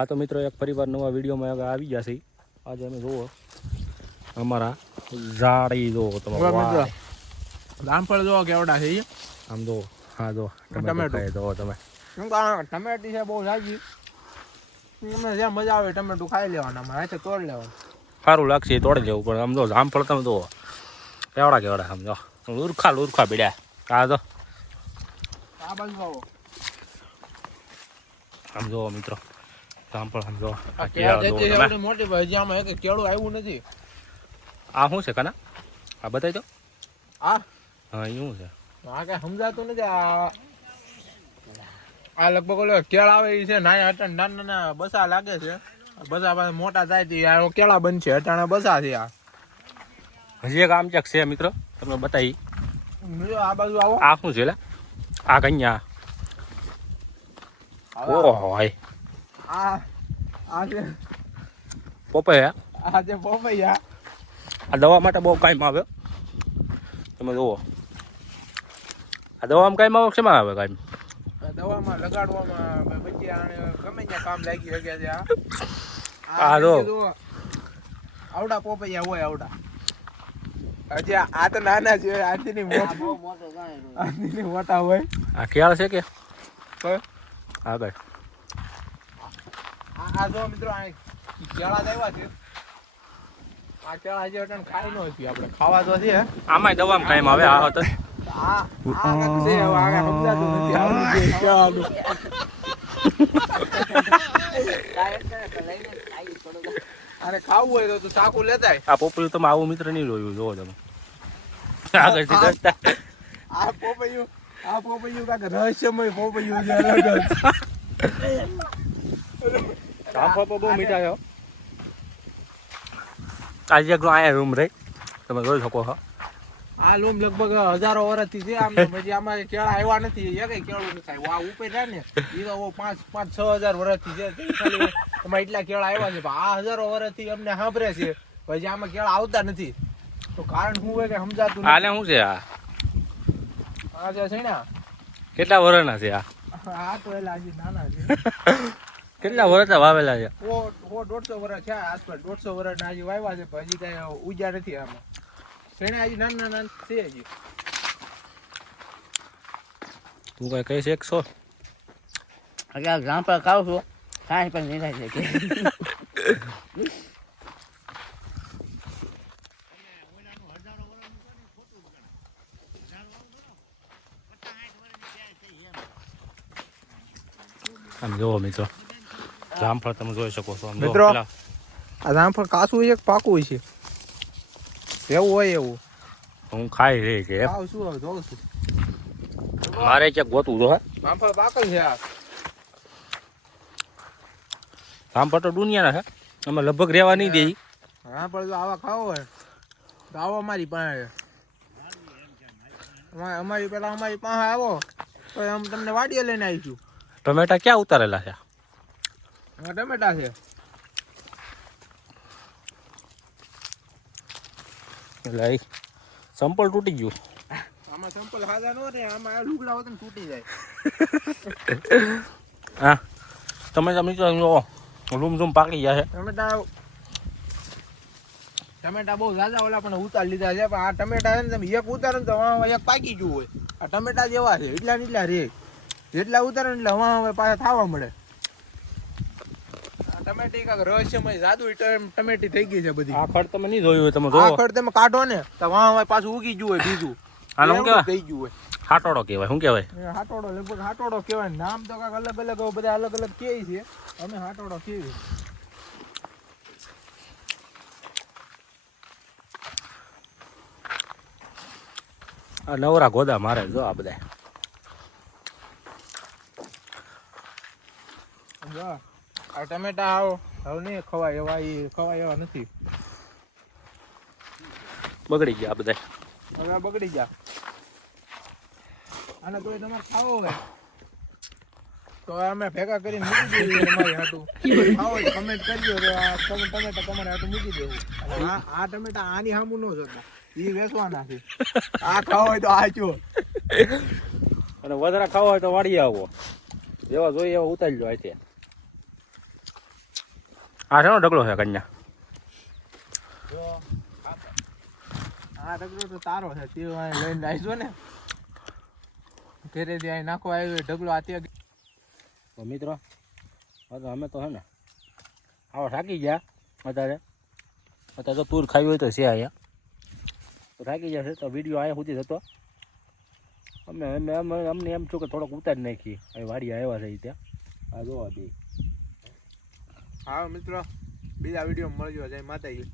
હા તો મિત્રો એક ફરીવાર નવા વિડીયોમાં આગળ આવી ગયા છે. આજે અમે જોવો અમારા ઝાડી જોવો તમે રામફળ જોવો કેવડા છે આમ જો. હા જો ટમેટો જોવો તમે. ટમેટી છે બહુ સાજી. તમને જ્યાં મજા આવે ટમેટું ખાઈ લેવાના, મારે છે તોડ લેવાનું. સારું લાગશે એ તોડી લેવું પણ આમ જો જામફળ તમે જોવો કેવડા સમજો લુરખા પીડ્યા. હા તો આ બાજુ આવો. આમ જોવો મિત્રો જામફળ આમ જો. મોટી ભાઈ હજી આમાં એક કેળું આવ્યું નથી. આ શું છે કાના? આ બતાવી દો. હા એવું છે. આ કઈ સમજાતું નથી. આ લગભગ ઓલો કેળા આવે છે નાના બસા લાગે છે. બસા પાસે મોટા થાય કેળા બનશે. અટાણે બસા છે. હજી એક આમ ચેક છે મિત્રો તમને બતાવી. આ બાજુ આવો. આ શું છે? આ કન્યા. ઓહો ભાઈ આ છે પોપૈયા. આ છે પોપૈયા. આ દવા માટે બહુ કામ આવે. તમે જુઓ આ દવામાં કામ આવે. શેમાં આવે કામ? દવામાં લગાડવામાં પછી ગમે ત્યાં કામ લાગી શકે છે. આ જો આવડા પોપૈયા હોય આવડા. હજી આ તો નાના છે. આથી મોટા હોય. આ ખ્યાલ છે કે આગળ આ જો મિત્રો કેળા જ આવ્યા છે. આ કેળા હજી અટાણે ખાઈ નો છીએ આપણે. ખાવા તો છે. આમાં દવામાં કામ આવે. આ હતો સમજાતું નથી. અરે ખાવું હોય તો સાકું લેતા. આ પોપૈયું તમે આવું મિત્ર નહીં જોયું. જોવો તમે આગળ આ પોપૈયું કાંઈક રહસ્યમય પોપૈયું છે. અલગ જામફળ બહુ મીઠા છે. આજે એક આયા રૂમ રહી તમે જોઈ શકો છો. આ લૂમ લગભગ હજારો વર્ષથી છે. આમ પછી આમાં કેળા આવ્યા નથી. એ કઈ કેળું નથી થાય. આ ઉપર થાય ને એ તો 5-6 હજાર વર્ષથી છે. એમાં એટલા કેળા આવ્યા છે. આ હજારો વર્ષથી અમને સાંભળે છે. પછી આમાં કેળા આવતા નથી. તો કારણ શું હોય કે સમજાતું આને શું છે? આ છે સૈણા. કેટલા વર્ષના છે આ? આ તો એલા હજી નાના છે. કેટલા વર્ષના વાવેલા છે? 150 વર્ષ છે આસપાસ. 150 વર્ષના હજી વાવ્યા છે. હજી કઈ ઉજા નથી આમાં. સૈણા હજી નાના છે. હજી તું કઈ કહી શકશો? જામફળ ખાવ છું. કાંઈ પણ નહીં થાય છે. આમ જોવો મિત્રો જામફળ તમે જોઈ શકો છો. મિત્રો આ જામફળ કાચું છે કે પાકું છે? એવું હોય એવું હું ખાઈ રહી છે. ખાવ શું હવે જોઉં છું. મારે ક્યાંક ગોતું તો જામફળ પાકલ છે. આ જામફળ તો દુનિયાના છે. અમે લગભગ રહેવા નહીં દે. જામફળ જો આવા ખાવો હોય તો આવો અમારી પાસે. અમારી પાસે આવો તો આમ તમને વાડીએ લઈને આવીશું. ટમેટા ક્યાં ઉતારેલા છે? ટમેટા છે. એટલે સંપલ તૂટી ગયું. આમાં સંપલ હાજા નો રે. આમાં લુગડા હોત ને તૂટી જાય. હા ટમેટા મિત્રો રૂમ પાકી ગયા છે. ટમેટા બહુ ઝાઝા ઓલા પણ ઉતારી લીધા છે. પણ આ ટમેટા છે ને તમે એક ઉતારો ને તો એક પાકી ગયું હોય. આ ટમેટા જેવા છે. એટલા ને એટલા રે. જેટલા ઉતારે ને એટલે હવે પાછા થવા મળે. ટમેટી કાંક રહસ્યમય જાદુ ટમેટી થઈ ગઈ છે બધી. આ ખડ તમે નહીં જોયું હોય. તમે આ જોવો ખડ તમે કાઢો ને તો હવે પાછું ઉગી ગયું હોય બીજું. આનું શું કહેવાય? થઈ ગયું હોય. હાટોડો કહેવાય. શું કહેવાય? હાટોડો. લગભગ હાટોડો કહેવાય. નામ તો કાંઈક અલગ અલગ બધા અલગ અલગ કહે છે. અમે હાટોડો કહેવી. આ નવરા ગોદા મારે જો આ બધા. આ ટમેટા આવો હવે નહીં ખવાય એવા નથી. બગડી ગયા બધા. હવે બગડી ગયા. અને તોય તમારે ખાવો હોય તો અમે ભેગા કરીને મૂકી દઈએ. તમારી હાટું ખાવો હોય કમેન્ટ કરજો તો આ ટમેટા તમારે હાટું મૂકી દેવું. આ ટમેટા આની સામું ન જોતા. એ વેચવાના છે. આ ખાવો હોય તો આ ચો. અને વધારે ખાવા હોય તો વાડી આવો. જેવા જોઈએ એવા ઉતારી લો. આ શાનો ઢગલો છે કન્યા? જો આ ઢગલો તો તારો છે, તે અહીં લઈને આવીજો ને ઘરે ત્યાં નાખો આવ્યો ઢગલો આ ત્યાં. તો મિત્રો હવે અમે તો હે ને આવા થાકી ગયા અત્યારે તો પૂર ખાવી હોય તો છે અહીંયા તો થાકી જશે. તો વિડીયો અહીંયા સુધી થતો અમને એમ છું કે થોડોક ઉતારી નાખીએ અહીં વાડી આવ્યા છે ત્યાં. આ જોવા દે. હા મિત્રો બીજા વિડીયો મળજો. જય માતાજી.